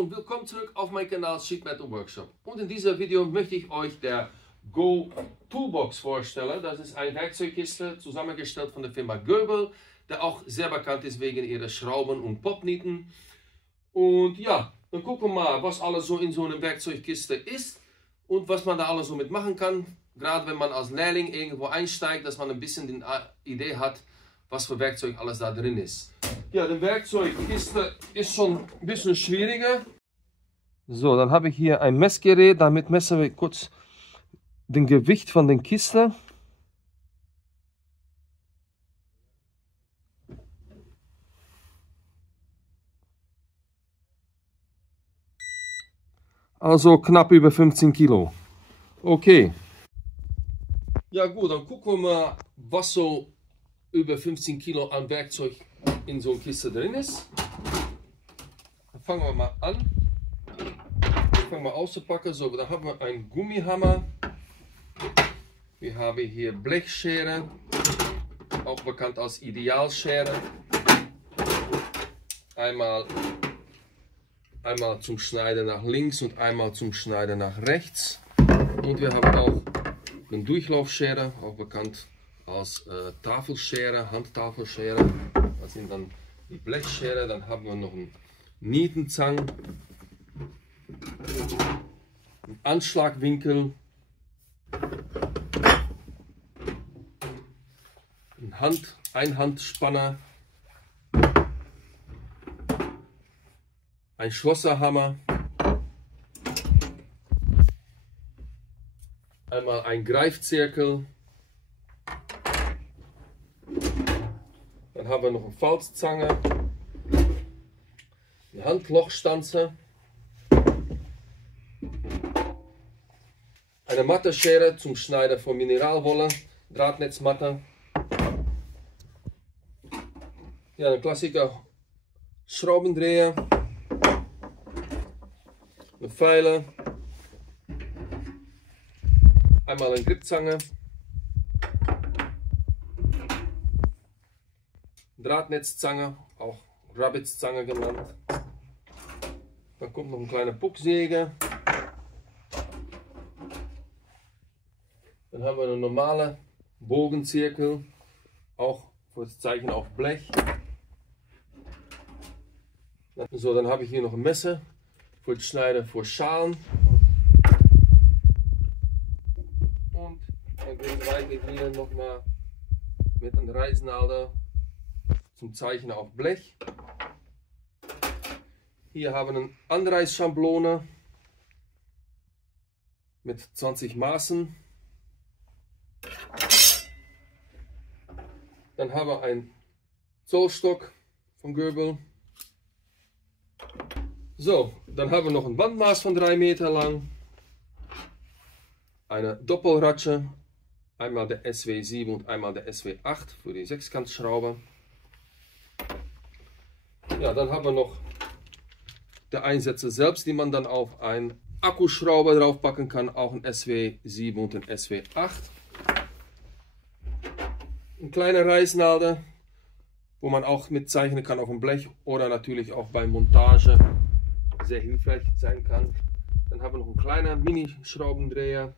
und willkommen zurück auf meinem Kanal Sheet Metal Workshop. Und in diesem Video möchte ich euch der Go Toolbox vorstellen. Das ist eine Werkzeugkiste, zusammengestellt von der Firma Göbel, der auch sehr bekannt ist wegen ihrer Schrauben und Popnieten. Und ja, dann gucken wir mal, was alles so in so einer Werkzeugkiste ist und was man da alles so mitmachen kann. Gerade wenn man als Lehrling irgendwo einsteigt, dass man ein bisschen die Idee hat, was für Werkzeug alles da drin ist. Ja, die Werkzeugkiste ist schon ein bisschen schwieriger. So, dann habe ich hier ein Messgerät. Damit messen wir kurz den Gewicht von der Kiste. Also knapp über 15 Kilo. Okay. Ja gut, dann gucken wir mal, was so über 15 Kilo an Werkzeug in so einer Kiste drin ist. Dann fangen wir mal an. Wir fangen mal auszupacken. So, dann haben wir einen Gummihammer. Wir haben hier Blechschere, auch bekannt als Idealschere. Einmal zum Schneiden nach links und einmal zum Schneiden nach rechts. Und wir haben auch eine Durchlaufschere, auch bekannt als Tafelschere, Handtafelschere. Das sind dann die Blechschere. Dann haben wir noch einen Nietenzang, einen Anschlagwinkel, einen Einhandspanner, ein Schlosserhammer, einmal ein Greifzirkel, dann haben wir noch eine Falzzange, eine Handlochstanze, eine Matteschere zum Schneiden von Mineralwolle, Drahtnetzmatte, ja, ein Klassiker Schraubendreher, eine Feile, einmal eine Gripzange, Drahtnetzzange, auch Rabbitszange genannt. Dann kommt noch eine kleine Pucksäge. Dann haben wir eine normale Bogenzirkel, auch für das Zeichen auf Blech. So, dann habe ich hier noch ein Messer für das Schneiden für Schalen. Und dann gehen wir weiter hier nochmal mit einem Reißnadel zum Zeichnen auf Blech. Hier haben wir eine Anreißschablone mit 20 Maßen. Dann haben wir einen Zollstock von Göbel. So, dann haben wir noch ein Bandmaß von 3 Meter lang. Eine Doppelratsche. Einmal der SW7 und einmal der SW8 für die Sechskantschraube. Ja, dann haben wir noch die Einsätze selbst, die man dann auf einen Akkuschrauber draufpacken kann. Auch ein SW7 und ein SW8. Ein kleiner Reißnadel, wo man auch mitzeichnen kann auf dem Blech oder natürlich auch bei Montage sehr hilfreich sein kann. Dann haben wir noch einen kleinen Mini-Schraubendreher.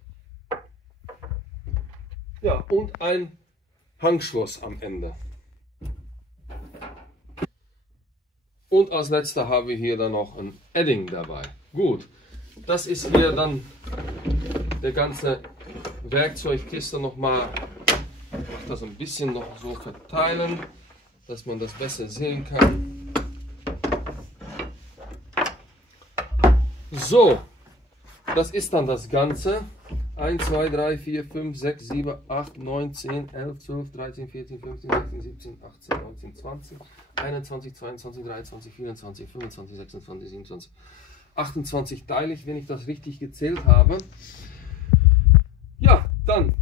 Ja, und ein Hangschloss am Ende. Und als letzter haben wir hier dann noch ein Edding dabei. Gut, das ist hier dann der ganze Werkzeugkiste nochmal. Ich mache das ein bisschen noch so verteilen, dass man das besser sehen kann. So, das ist dann das Ganze. 1, 2, 3, 4, 5, 6, 7, 8, 9, 10, 11, 12, 13, 14, 15, 16, 17, 18, 19, 20, 21, 22, 23, 24, 25, 26, 27, 28 teilig, wenn ich das richtig gezählt habe. Ja, dann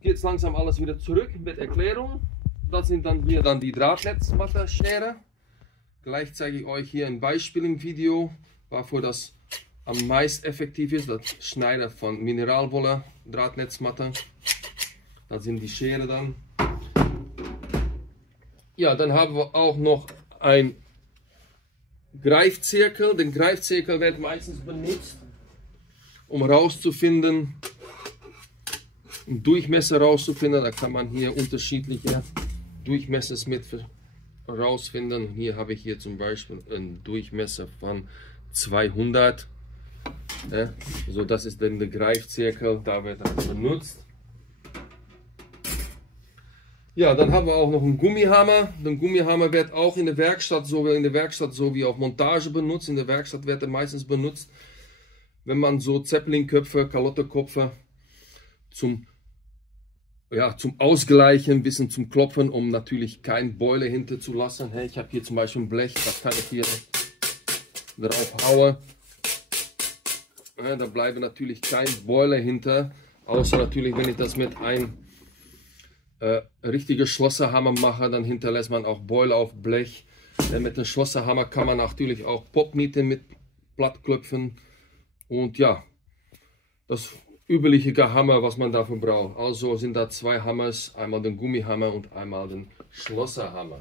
geht es langsam alles wieder zurück mit Erklärung. Das sind dann hier die Drahtnetzmatte-Schere. Gleich zeige ich euch hier ein Beispiel im Video, wofür das am meisten effektiv ist, das Schneiden von Mineralwolle, Drahtnetzmatte. Das sind die Schere dann. Ja, dann haben wir auch noch ein Greifzirkel. Den Greifzirkel wird meistens benutzt, um herauszufinden, einen Durchmesser herauszufinden. Da kann man hier unterschiedliche Durchmesser mit herausfinden. Hier habe ich hier zum Beispiel einen Durchmesser von 200. Ja, so, das ist dann der Greifzirkel, da wird das benutzt. Ja, dann haben wir auch noch einen Gummihammer. Der Gummihammer wird auch in der Werkstatt sowie auf Montage benutzt. In der Werkstatt wird er meistens benutzt, wenn man so Zeppelinköpfe, Kalottenköpfe zum Ausgleichen, ein bisschen zum Klopfen, um natürlich kein Beule hinter zu lassen. Ich habe hier zum Beispiel ein Blech, das kann ich hier drauf hauen. Ja, da bleibt natürlich kein Boiler hinter, außer natürlich, wenn ich das mit einem richtigen Schlosserhammer mache, dann hinterlässt man auch Boiler auf Blech. Mit dem Schlosserhammer kann man natürlich auch Popniete mit plattklopfen und ja, das übliche Hammer, was man dafür braucht. Also sind da zwei Hammers, einmal den Gummihammer und einmal den Schlosserhammer.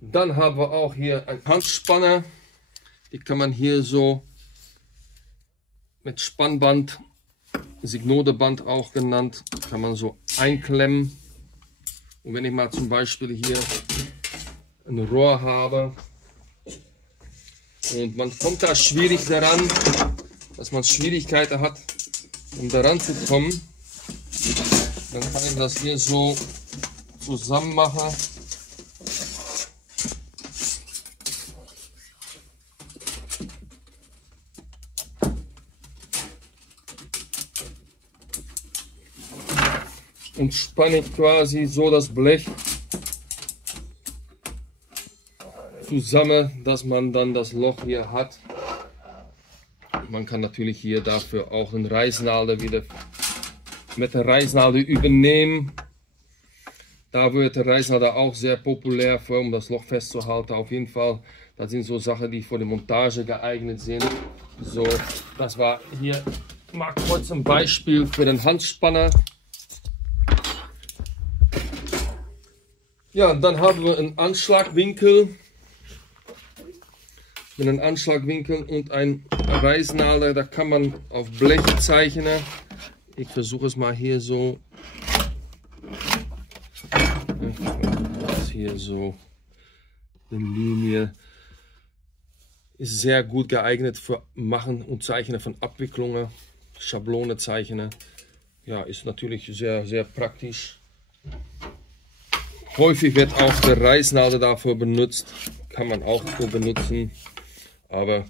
Dann haben wir auch hier einen Handspanner. Die kann man hier so mit Spannband, Signodeband auch genannt, kann man so einklemmen. Und wenn ich mal zum Beispiel hier ein Rohr habe und man kommt da schwierig daran, dass man Schwierigkeiten hat, um daran zu kommen, dann kann ich das hier so zusammen machen. Und spanne ich quasi so das Blech zusammen, dass man dann das Loch hier hat. Man kann natürlich hier dafür auch einen Reißnadel wieder mit der Reißnadel übernehmen. Da wird der Reißnadel auch sehr populär, für, um das Loch festzuhalten. Auf jeden Fall, das sind so Sachen, die für die Montage geeignet sind. So, das war hier mal kurz ein Beispiel für den Handspanner. Ja, dann haben wir einen Anschlagwinkel. Mit einem Anschlagwinkel und ein Reißnadel, da kann man auf Blech zeichnen. Ich versuche es mal hier so. Das hier so. Die Linie ist sehr gut geeignet für Machen und Zeichnen von Abwicklungen. Schablone zeichnen. Ja, ist natürlich sehr, sehr praktisch. Häufig wird auch der Reißnadel dafür benutzt. Kann man auch so benutzen. Aber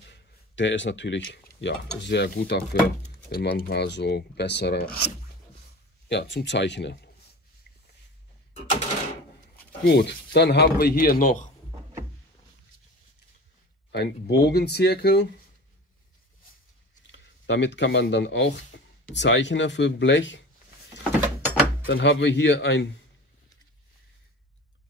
der ist natürlich ja, sehr gut dafür, wenn man mal so bessere, ja, zum Zeichnen. Gut, dann haben wir hier noch ein Bogenzirkel. Damit kann man dann auch zeichnen für Blech. Dann haben wir hier ein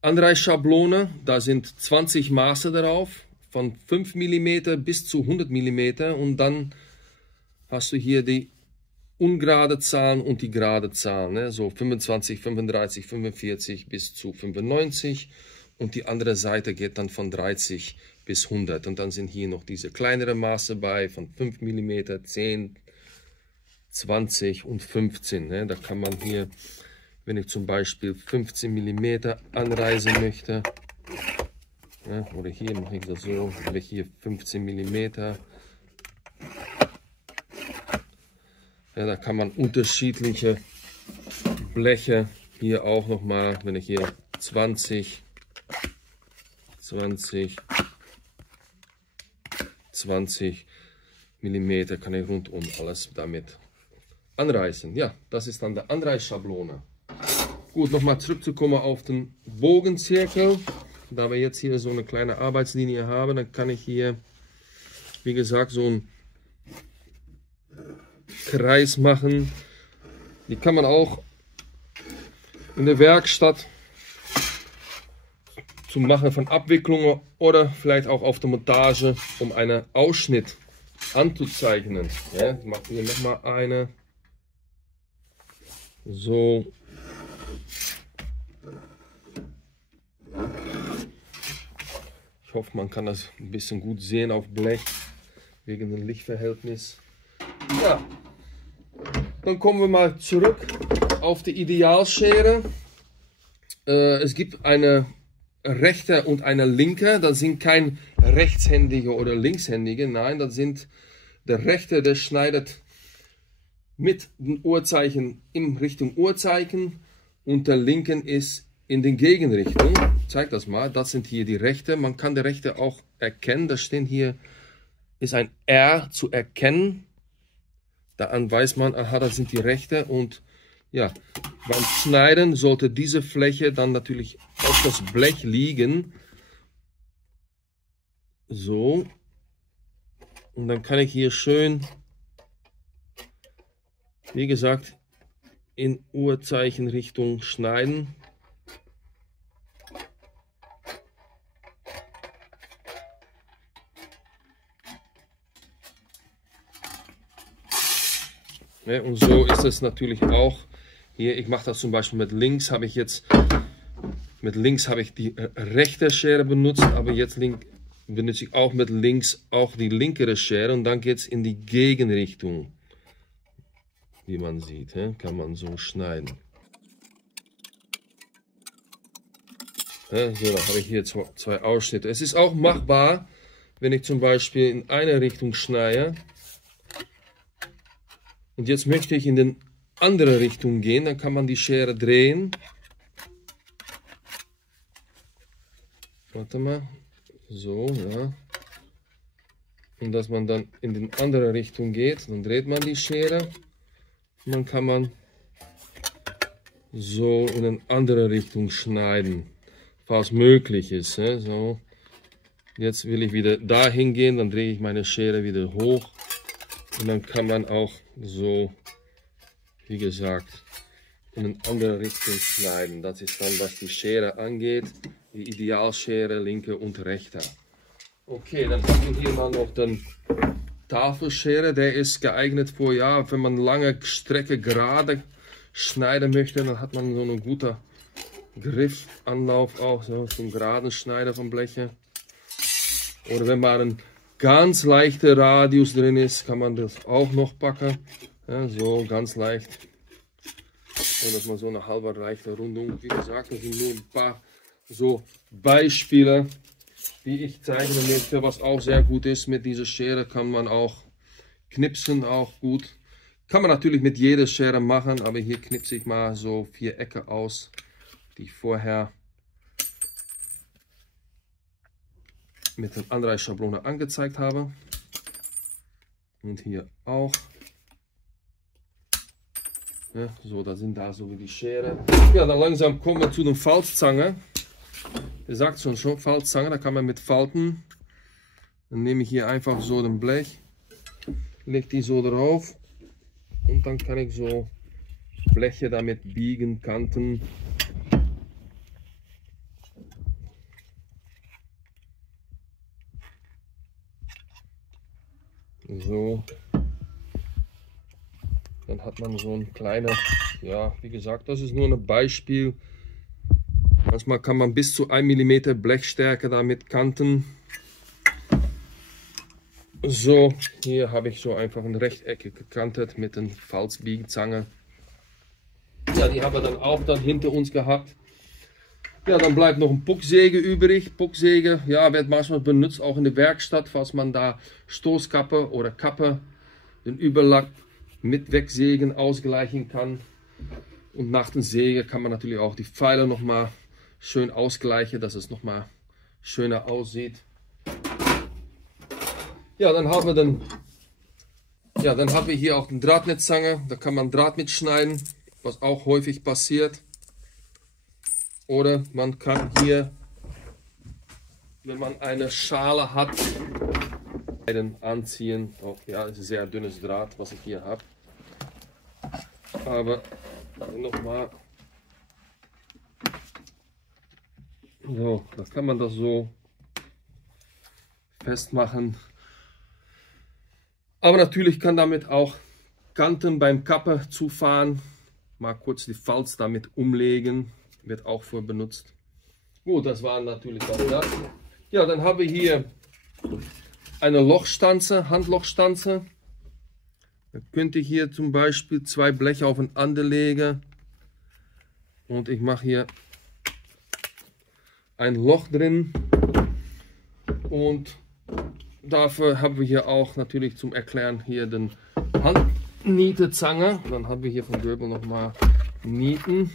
Anreißschablone, da sind 20 Maße drauf, von 5 mm bis zu 100 mm, und dann hast du hier die ungerade Zahlen und die gerade Zahlen, ne? So 25, 35, 45 bis zu 95, und die andere Seite geht dann von 30 bis 100, und dann sind hier noch diese kleinere Maße bei, von 5 mm, 10, 20 und 15, ne? Da kann man hier, wenn ich zum Beispiel 15 mm anreißen möchte, ja, oder hier mache ich das so, habe ich hier 15 mm, ja, da kann man unterschiedliche Bleche hier auch nochmal, wenn ich hier 20 mm, kann ich rundum alles damit anreißen. Ja, das ist dann der Anreißschablone. Gut, nochmal zurückzukommen auf den Bogenzirkel. Da wir jetzt hier so eine kleine Arbeitslinie haben, dann kann ich hier, wie gesagt, so einen Kreis machen. Die kann man auch in der Werkstatt zum Machen von Abwicklungen oder vielleicht auch auf der Montage, um einen Ausschnitt anzuzeichnen. Ja, ich mache hier nochmal eine. So. Ich hoffe, man kann das ein bisschen gut sehen auf Blech, wegen dem Lichtverhältnis. Ja, dann kommen wir mal zurück auf die Idealschere. Es gibt eine rechte und eine linke. Das sind kein rechtshändige oder linkshändige. Nein, das sind der rechte, der schneidet mit dem Uhrzeichen in Richtung Uhrzeichen und der linken ist in den Gegenrichtung. Ich zeige das mal. Das sind hier die rechte. Man kann die rechte auch erkennen. Da stehen hier, ist ein R zu erkennen. Daran weiß man, aha, das sind die rechte. Und ja, beim Schneiden sollte diese Fläche dann natürlich auf das Blech liegen. So. Und dann kann ich hier schön, wie gesagt, in Uhrzeichenrichtung schneiden. Ja, und so ist es natürlich auch hier. Ich mache das zum Beispiel mit links, habe ich die rechte Schere benutzt, aber jetzt benutze ich auch mit links auch die linkere Schere und dann geht es in die Gegenrichtung. Wie man sieht, kann man so schneiden. Ja, so, da habe ich hier zwei Ausschnitte. Es ist auch machbar, wenn ich zum Beispiel in eine Richtung schneide und jetzt möchte ich in die andere Richtung gehen, dann kann man die Schere drehen. Warte mal. So, ja. Und dass man dann in die andere Richtung geht, dann dreht man die Schere. Und dann kann man so in eine andere Richtung schneiden, falls möglich ist. So. Jetzt will ich wieder dahin gehen, dann drehe ich meine Schere wieder hoch. Und dann kann man auch so, wie gesagt, in eine andere Richtung schneiden. Das ist dann, was die Schere angeht. Die Idealschere, linke und rechte. Okay, dann haben wir hier mal noch den Tafelschere. Der ist geeignet für, ja, wenn man lange Strecke gerade schneiden möchte, dann hat man so einen guten Griffanlauf auch, so zum geraden Schneiden von Bleche. Oder wenn man einen ganz leichter Radius drin ist, kann man das auch noch packen. Ja, so ganz leicht. So, dass man so eine halbe leichte Rundung, wie gesagt, das sind nur ein paar so Beispiele, die ich zeigen möchte, was auch sehr gut ist. Mit dieser Schere kann man auch knipsen, auch gut. Kann man natürlich mit jeder Schere machen, aber hier knipse ich mal so 4 Ecken aus, die ich vorher mit den anderen Schablonen angezeigt habe. Und hier auch. Ja, so, da sind da so wie die Schere. Ja, dann langsam kommen wir zu den Falzzange. Ihr sagt schon, Falzzange, da kann man mit falten. Dann nehme ich hier einfach so den Blech, lege die so drauf und dann kann ich so Bleche damit biegen, Kanten. So. Dann hat man so ein kleiner, ja, wie gesagt, das ist nur ein Beispiel. Manchmal kann man bis zu 1 mm Blechstärke damit kanten. So, hier habe ich so einfach ein Rechteck gekantet mit einer Falzbiegzange. Ja, die haben wir dann auch dann hinter uns gehabt. Ja, dann bleibt noch ein Pucksäge übrig. Pucksäge, ja, wird manchmal benutzt, auch in der Werkstatt, falls man da Stoßkappe oder Kappe, den Überlack mit Wegsägen ausgleichen kann. Und nach dem Säge kann man natürlich auch die Pfeile noch mal schön ausgleichen, dass es noch mal schöner aussieht. Ja, dann haben wir hier auch eine Drahtnetzzange. Da kann man Draht mitschneiden, was auch häufig passiert. Oder man kann hier, wenn man eine Schale hat, anziehen. Oh, ja, es ist sehr dünnes Draht, was ich hier habe. Aber nochmal. So, da kann man das so festmachen. Aber natürlich kann damit auch Kanten beim Kappe zufahren. Mal kurz die Falz damit umlegen. Wird auch für benutzt. Gut, das war natürlich auch das. Ja, dann haben wir hier eine Lochstanze, Handlochstanze. Da könnte ich hier zum Beispiel 2 Bleche aufeinander legen. Und ich mache hier ein Loch drin. Und dafür haben wir hier auch natürlich zum Erklären hier den Handnietezange. Dann haben wir hier von Göbel nochmal Nieten.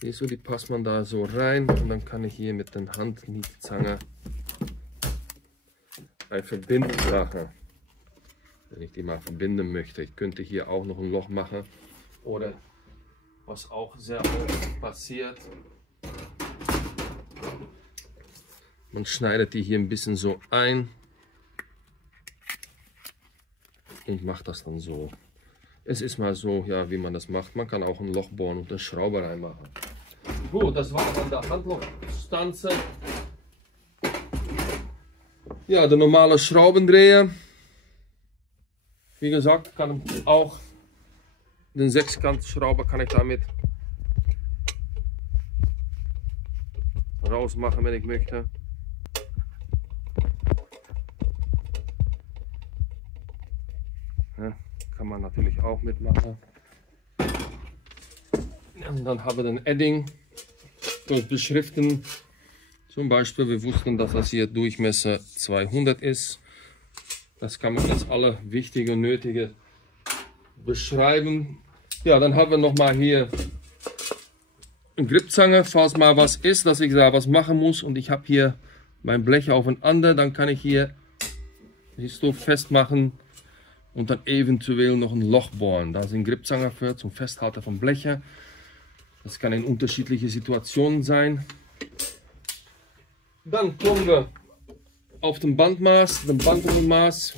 Siehst du, die passt man da so rein. Und dann kann ich hier mit der Handnietezange ein Verbinden machen. Wenn ich die mal verbinden möchte. Ich könnte hier auch noch ein Loch machen. Oder was auch sehr oft passiert. Man schneidet die hier ein bisschen so ein. Und macht das dann so. Es ist mal so, ja, wie man das macht. Man kann auch ein Loch bohren und eine Schraube reinmachen. Gut, das war dann der Handlochstanze. Ja, der normale Schraubendreher. Wie gesagt, kann auch den Sechskantschrauber kann ich damit rausmachen, wenn ich möchte. Ja, kann man natürlich auch mitmachen. Und dann haben wir den Edding das beschriften. Zum Beispiel, wir wussten, dass das hier Durchmesser 200 ist. Das kann man jetzt alle wichtige und nötige beschreiben. Ja, dann haben wir noch mal hier eine Gripzange, falls mal was ist, dass ich da was machen muss. Und ich habe hier mein Blech aufeinander. Dann kann ich hier, siehst du, festmachen und dann eventuell noch ein Loch bohren. Da ist eine Gripzange für zum Festhalten von Bleche. Das kann in unterschiedliche Situationen sein. Dann kommen wir auf den Bandmaß, den Bandmaß.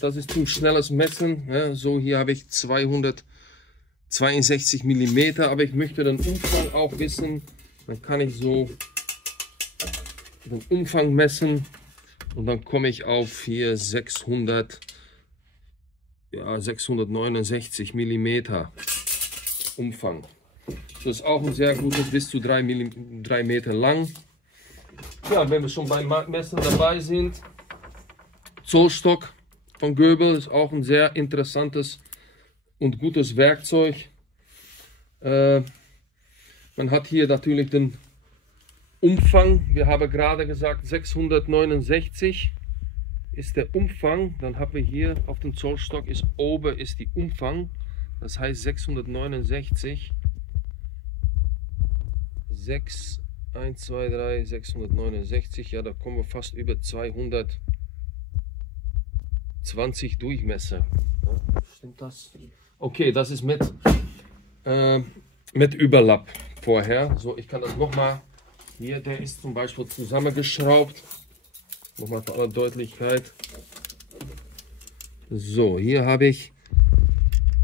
Das ist zum schnelles Messen. Ja, so, hier habe ich 262 mm, aber ich möchte den Umfang auch wissen. Dann kann ich so den Umfang messen und dann komme ich auf hier 669 mm Umfang. Das ist auch ein sehr gutes, bis zu 3 Meter lang. Ja, wenn wir schon beim Messen dabei sind, Zollstock von Göbel ist auch ein sehr interessantes und gutes Werkzeug. Man hat hier natürlich den Umfang. Wir haben gerade gesagt 669 ist der Umfang. Dann haben wir hier auf dem Zollstock ist oben ist die Umfang. Das heißt 669. 1, 2, 3, 669. Ja, da kommen wir fast über 220 Durchmesser. Ja, stimmt das? Okay, das ist mit Überlapp vorher. So, ich kann das nochmal. Hier, der ist zum Beispiel zusammengeschraubt. Nochmal für alle Deutlichkeit. So, hier habe ich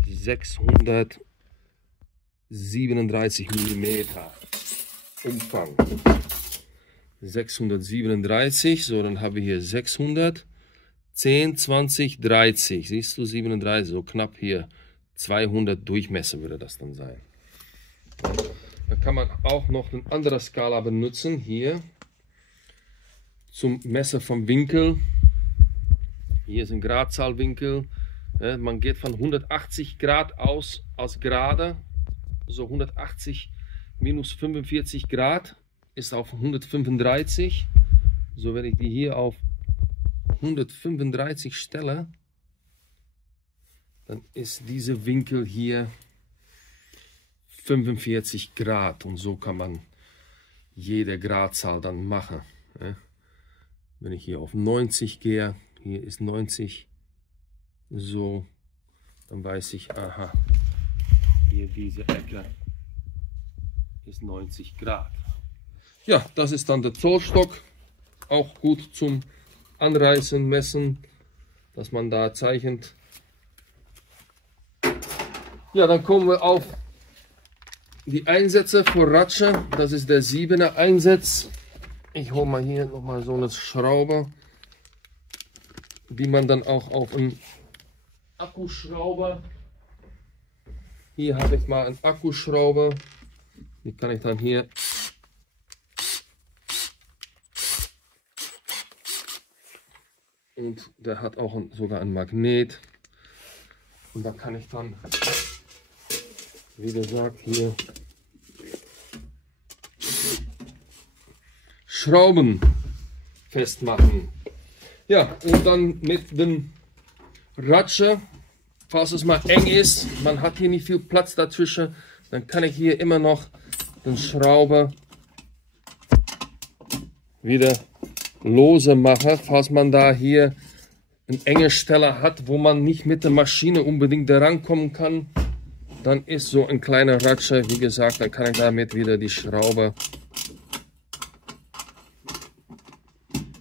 637 mm Umfang. 637, so, dann haben wir hier 600, 10, 20, 30. Siehst du, 37, so knapp hier 200 Durchmesser würde das dann sein. Da kann man auch noch eine andere Skala benutzen, hier zum Messen vom Winkel. Hier ist ein Gradzahlwinkel. Man geht von 180 Grad aus als gerade. So 180 minus 45 Grad ist auf 135. So, wenn ich die hier auf 135 stelle, dann ist dieser Winkel hier 45 Grad. Und so kann man jede Gradzahl dann machen. Wenn ich hier auf 90 gehe, hier ist 90, so, dann weiß ich, aha, hier diese Ecke ist 90 Grad. Ja, das ist dann der Zollstock, auch gut zum Anreißen, Messen, dass man da zeichnet. Ja, dann kommen wir auf die Einsätze für Ratsche. Das ist der 7er Einsatz. Ich hole mal hier nochmal so eine Schraube, die man dann auch auf einen Akkuschrauber. Hier habe ich mal einen Akkuschrauber. Die kann ich dann hier und der hat auch sogar ein Magnet. Und da kann ich dann, wie gesagt, hier Schrauben festmachen. Ja, und dann mit dem Ratscher, falls es mal eng ist, man hat hier nicht viel Platz dazwischen, dann kann ich hier immer noch den Schrauber wieder lose machen, falls man da hier eine enge Stelle hat, wo man nicht mit der Maschine unbedingt rankommen kann. Dann ist so ein kleiner Ratscher, wie gesagt, dann kann ich damit wieder die Schraube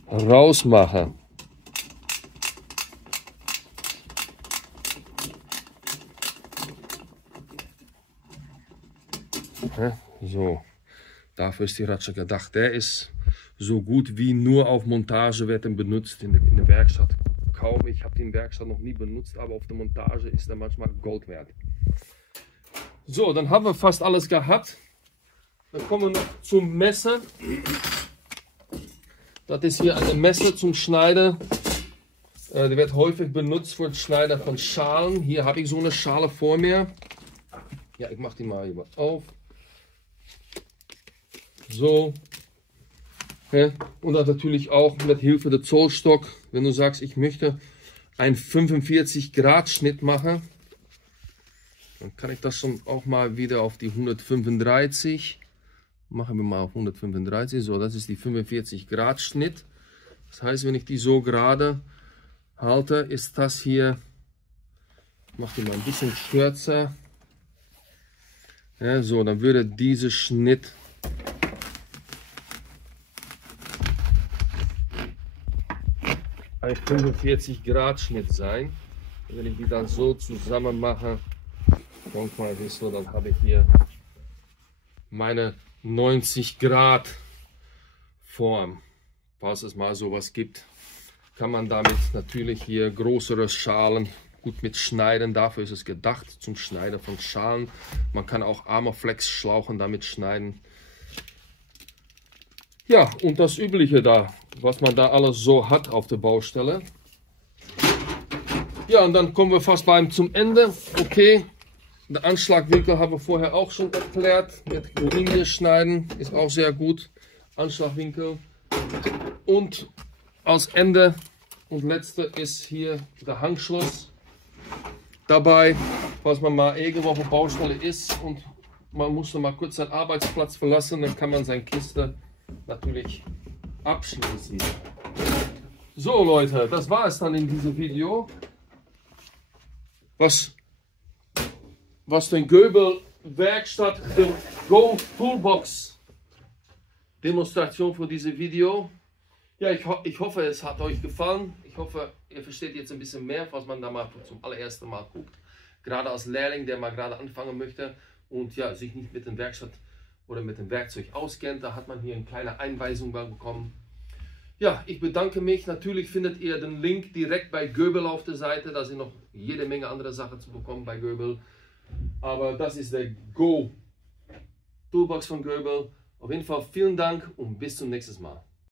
rausmachen. So, dafür ist die Ratscher gedacht. Der ist so gut wie nur auf Montage wird er benutzt, in der Werkstatt kaum. Ich habe den Werkstatt noch nie benutzt, aber auf der Montage ist er manchmal Gold wert. So, dann haben wir fast alles gehabt. Dann kommen wir noch zum Messer. Das ist hier eine Messer zum Schneiden. Die wird häufig benutzt für den Schneider von Schalen. Hier habe ich so eine Schale vor mir. Ja, ich mache die mal hier auf. So. Ja, und dann natürlich auch mit Hilfe der Zollstock, wenn du sagst, ich möchte einen 45 Grad Schnitt machen, dann kann ich das schon auch mal wieder auf die 135. Machen wir mal auf 135. So, das ist die 45 Grad Schnitt. Das heißt, wenn ich die so gerade halte, ist das hier, ich mache die mal ein bisschen kürzer. Ja, so, dann würde dieser Schnitt ein 45 Grad Schnitt sein. Wenn ich die dann so zusammen mache, dann habe ich hier meine 90 Grad Form. Falls es mal sowas gibt, kann man damit natürlich hier größere Schalen gut mit schneiden. Dafür ist es gedacht, zum Schneiden von Schalen. Man kann auch Armaflex Schlauchen damit schneiden. Ja, und das Übliche da, was man da alles so hat auf der Baustelle. Ja, und dann kommen wir fast zum Ende. Okay, der Anschlagwinkel haben wir vorher auch schon erklärt. Mit Linie schneiden ist auch sehr gut. Anschlagwinkel. Und als Ende und letzte ist hier der Hangschloss dabei, falls man mal irgendwo auf der Baustelle ist und man muss mal kurz seinen Arbeitsplatz verlassen, dann kann man seine Kiste natürlich abschließen. So Leute, das war es dann in diesem Video. Was den Göbel Werkstatt der Go Toolbox Demonstration für dieses Video. Ja, ich hoffe, es hat euch gefallen. Ich hoffe, ihr versteht jetzt ein bisschen mehr, falls man da mal zum allerersten Mal guckt. Gerade als Lehrling, der mal gerade anfangen möchte und ja, sich nicht mit dem Werkstatt oder mit dem Werkzeug auskennt. Da hat man hier eine kleine Einweisung bekommen. Ja, ich bedanke mich. Natürlich findet ihr den Link direkt bei Göbel auf der Seite. Da sind noch jede Menge andere Sachen zu bekommen bei Göbel. Aber das ist der Go Toolbox von Göbel. Auf jeden Fall vielen Dank und bis zum nächsten Mal.